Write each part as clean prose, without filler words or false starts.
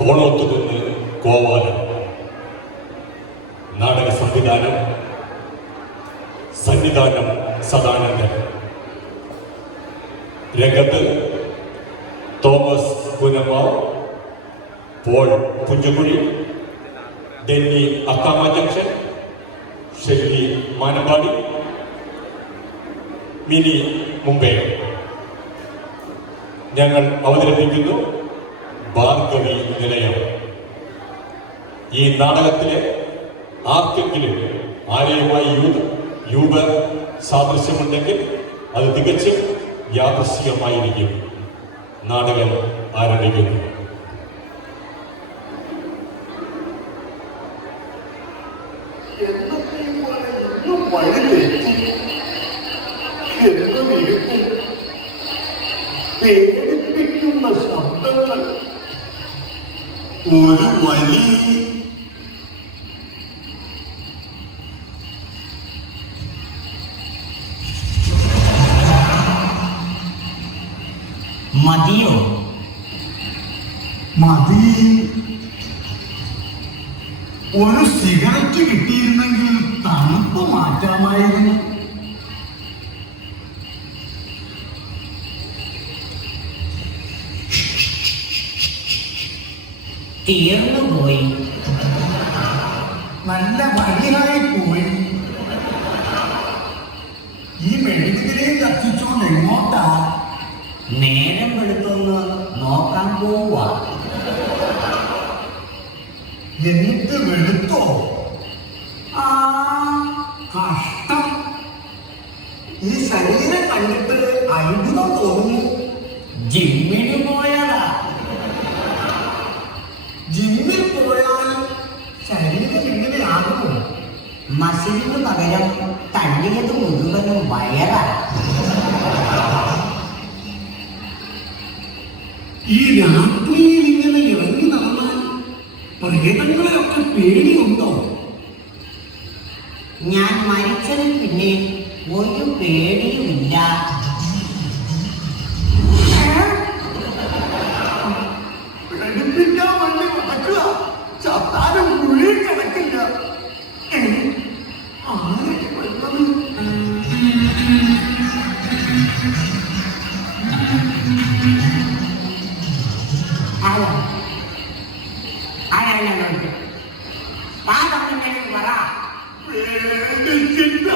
കോണോത്തുകുന്ന് ഗോപാലൻ. നാടക സംവിധാനം സന്നിധാനം സദാനന്ദൻ. രംഗത്ത് Thomas Punamavu, Paul Punchakuzhi, Denny Akkama junction, Shelly Manampadi, Mini Mumbai. ഞങ്ങൾ അവതരിപ്പിക്കുന്നു ഭാർഗവി നിലയം. ഈ നാടകത്തിലെ ആർക്കെങ്കിലും ആരെയുമായി യൂപ സാദൃശ്യമുണ്ടെങ്കിൽ അത് തികച്ചും യാദൃശ്ചികമായിരിക്കും. നാടകം ആരംഭിക്കുന്നു. പേടിപ്പിക്കുന്ന ശബ്ദങ്ങൾ, ഒരു വലി, മതിയോ? മതി. ഒരു സിഗരറ്റ് കിട്ടിയിരുന്നെങ്കിൽ തണുപ്പ് മാറ്റാമായിരുന്നു. തീർന്നുപോയി. നല്ല വഴിയായി പോയി. ഈ മെഴുകുതിരിയും കത്തിച്ചോണ്ട് എങ്ങോട്ടാ? നേരം വെളുത്തൊന്ന് നോക്കാൻ പോവാ. എന്നിട്ട് വെളുത്തോ? ആ കഷ്ടം. ഈ ശരീരം കണ്ടിട്ട് അത്ഭുതം തോന്നുന്നു. ജിമ്മിന് പോയതാ. ജിമ്മിൽ പോയാൽ ശരീരം ഇങ്ങനെയാകുമോ? മസിലിന് പകരം തള്ളിയത് മുഴുവനും വയറാ. ഈ രാത്രിയിൽ ഇങ്ങനെ ഇറങ്ങി നടന്നാൽ പ്രേതങ്ങളെയൊക്കെ പേടിയുണ്ടോ? ഞാൻ മരിച്ചതിൽ പിന്നെ ഒരു പേടിയുമില്ല. പേടിപ്പിക്കാൻ വേണ്ടി നടക്കുക. ചത്താനും കുഴിയിൽ കിടക്കില്ല. ആരെ കൊല്ലുന്നത്? പേടിച്ചിട്ട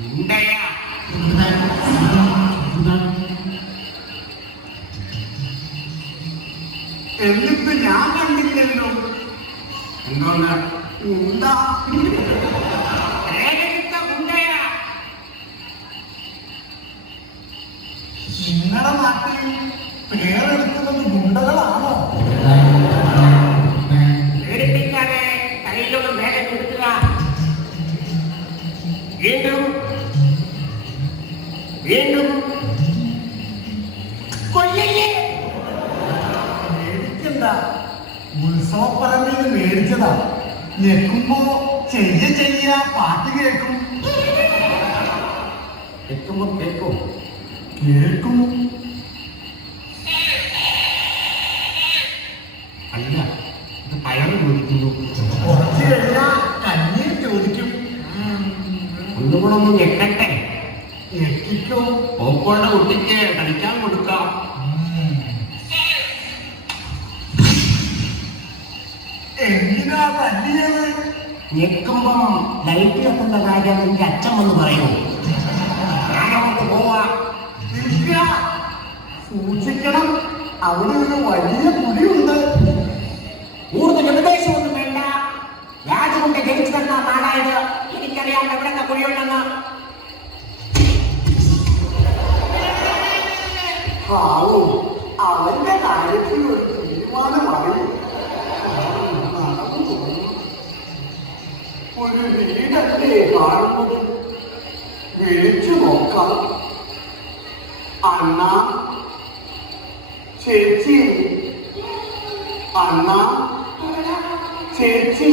നിങ്ങൾ എന്നിട്ട് ഞാൻ കണ്ടില്ലല്ലോ. എന്താ ഉണ്ടാ? നിങ്ങളുടെ നാട്ടിൽ പേരെടുക്കുന്നത് ഗുണ്ടകളാണോ? പേടിപ്പിക്കാതെ കയ്യിലുള്ള മേലെ കൊടുക്കുക. വീണ്ടും വീണ്ടും കൊല്ലല്ലേ. മേടിക്കണ്ട. ഉത്സവപ്പറമ്പിൽ നിന്ന് മേടിച്ചതാ. ഞെക്കുമ്പോ ചെയ്യ പാട്ട് കേൾക്കും. എത്തുമ്പോ കേൾക്കും. കേൾക്കും. അല്ല, ഇത് പയറ് ചോദിക്കുന്നു. കുറച്ച് കഴിഞ്ഞാ കഞ്ഞിയും ചോദിക്കും. ഒന്നുകൂടെ ഒന്ന് ഞെക്കട്ടെ. ഞെക്കിക്കോ. ഓപ്പോളുടെ കുട്ടിക്ക് കളിക്കാൻ കൊടുക്കാം. എന്തിനാ തല്ലിയത്? ഞെക്കുമ്പോ ലൈറ്റ് കത്തുന്ന കാര്യം എന്റെ അച്ഛൻ വന്ന് പറയൂ. ഞാനങ്ങോട്ട് പോവാ. സൂക്ഷിക്കണം. അവിടെ ഒരു വലിയ കുടിയുണ്ട്. കൂടുതൽ നിർദ്ദേശമൊന്നും വേണ്ട. രാജുകൊണ്ട് ജനിച്ചു തന്ന നാടായത്. എനിക്കറിയാം എവിടെയൊക്കെ കുഴിയുണ്ടെന്ന്. അവന്റെ കാര്യത്തിൽ ഒരു തീരുമാനമായി. ഒരു വീടല്ലേ കാണുന്നത്? വിളിച്ചു നോക്കാം. അണ്ണ, ചേച്ചി, അണ്ണ, ചേച്ചി,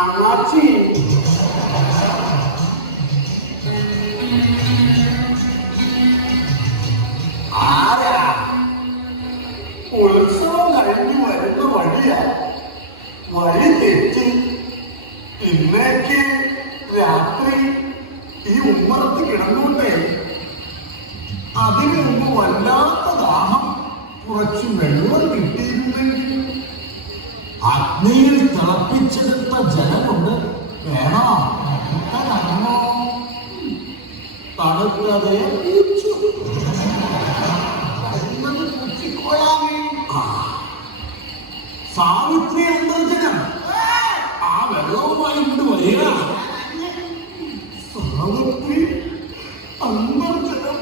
അണ്ണാച്ചി. ഉത്സവം കഴിഞ്ഞു വരുന്ന വഴിയാ. വഴി തെറ്റി ഇന്നേക്ക് രാത്രി ഈ ഉമ്മറത്ത് കിടന്നുകൊണ്ടേ അതിനു മുമ്പ് വല്ലാത്ത ദാഹം. കുറച്ച് വെള്ളം കിട്ടിയിരുന്നെങ്കിൽ അഗ്നിയിൽ തിളപ്പിച്ചെടുത്ത ജലം കൊണ്ട് വേണോ തണുത്തതാണോ തണുത്തതേ പൂച്ചു സാവിത്രി അന്തർജനം ആ വെള്ളവുമായി കൊണ്ട് വരിക. സാവിത്രി അന്തർജനം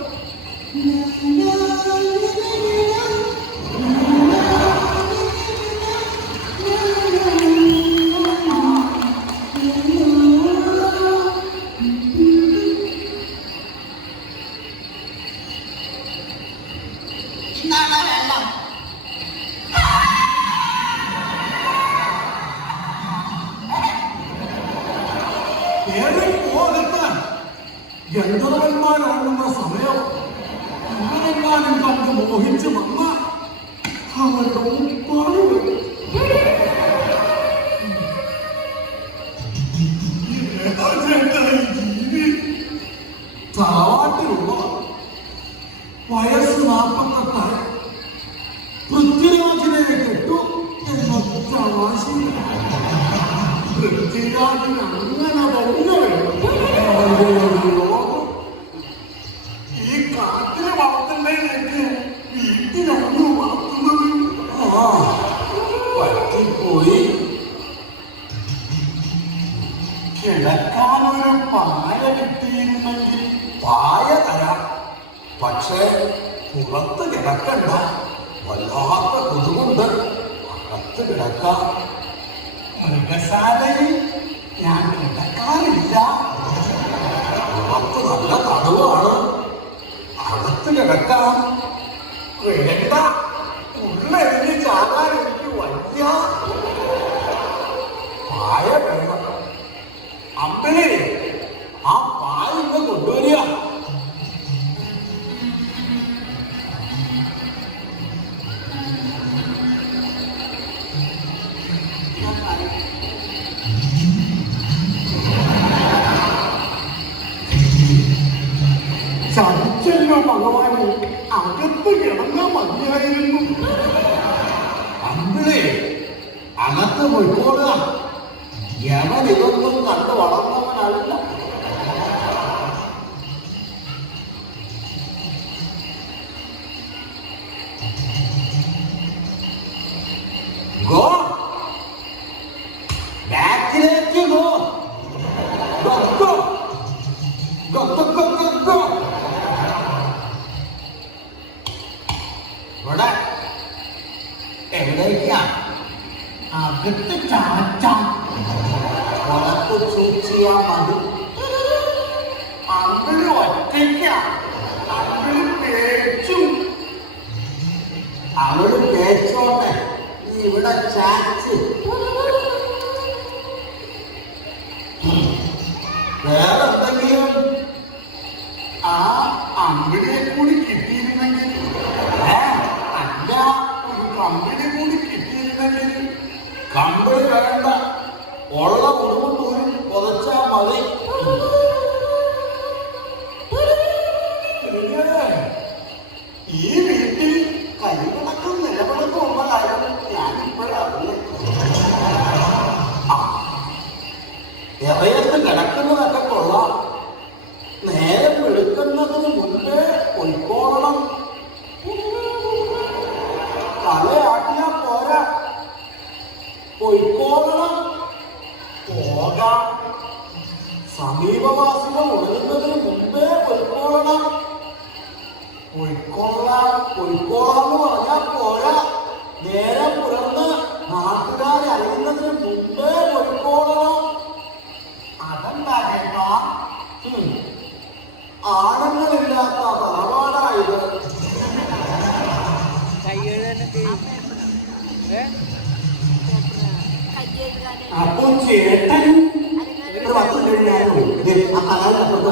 ഗന്ധർവന്മാരാകുന്ന സമയം ഇവരെങ്ങാനും കണ്ട് മോഹിച്ച് വന്ന അവരുടെ ഉപ്പാട് തറവാട്ടിലുള്ള വയസ്സ് 48 പൃഥ്വിരാജിനെ കെട്ടു എന്നൊറ്റ വാശി. പൃഥ്വിരാജിന് അങ്ങനെ തന്നെ ഈ കാട്ടിലെ വളർത്തുന്നതിലേക്ക് വീട്ടിലാണ് വളർത്തുന്നത്. പറ്റിപ്പോയി. കിടക്കാനൊരു പായ കിട്ടിയിരുന്നെങ്കിൽ പായ തരാം. പക്ഷേ പുറത്ത് കിടക്കണ്ട. വല്ലാത്ത കൊതുകുണ്ട്. അകത്ത് കിടക്കാം. മൃഗശാലയിൽ ഞാൻ കിടക്കാറില്ല. പുറത്ത് നല്ല തണുവാണ്. അകത്ത് കിടക്കാം. വേണ്ട, ഉള്ളെറിഞ്ഞ് ചാകാൻ എനിക്ക് വയ്യ. പായ വേണം. അമ്പലേ ആ പായ ഇന്ന് കൊണ്ടുവരിക. ചതിച്ചല്ലോ ഭഗവാനെ, അകത്ത് കിടന്ന മതിയായിരുന്നു. അമ്പിളേ അകത്ത് പോയിക്കോളുക. യവൻ ഇതൊന്നും കണ്ട് വളർന്നവനല്ല. ഗോ ബാക്കിലേക്ക് go. Go go go go go. ഇവിടെ എവിടേക്കാ? അകത്ത് ചാച്ചാം. പുറത്ത് സൂക്ഷിയാ മതി. അമ്പിളി ഒറ്റയ്ക്കാ. അമ്പിളി പേച്ചു. അവള് പേച്ചോട്ടെ. ഇവിടെ ചാച്ച്. വേറെന്തെങ്കിലും ആ അമ്പിളിയെ കൂടി കിട്ടിയിരുന്നെങ്കിൽ, അല്ല ഒരു കമ്പിളി കൂടി കിട്ടിയിരുന്നെങ്കിൽ. കമ്പിളി വേണ്ട, ഉള്ള കുടുംബത്തൂരിൽ പുതച്ചാ മതി. ഈ വീട്ടിൽ കൈവിളക്കും നിലവിളക്കും ഉള്ള കാര്യം ഞാനിപ്പോഴറിഞ്ഞു. ഇറയത്ത് കിടക്കുന്നതൊക്കെ കൊള്ളാം. നേരം വെളുക്കുന്നതിന് മുൻപേ പൊയ്ക്കോളണം. തലയാട്ടിയാ പോരാ, പൊയ്ക്കോളണം. പോകാം. സമീപവാസികൾ ഉണരുന്നതിന് മുൻപേ പൊയ്ക്കോളണം. പൊയ്ക്കോളാന്ന് പറഞ്ഞാൽ പോരാ. നേരം പുലർന്ന് നാട്ടുകാരെ അറിയുന്നതിന് മുൻപേ പൊയ്ക്കോളണം. അതെന്താ കേട്ടോ? ആണുങ്ങളില്ലാത്ത തറവാടായത്. അപ്പൊ ചേട്ടൻ ഒരു 10 കഴിഞ്ഞാലും ആ കലാലപ്പുറത്ത്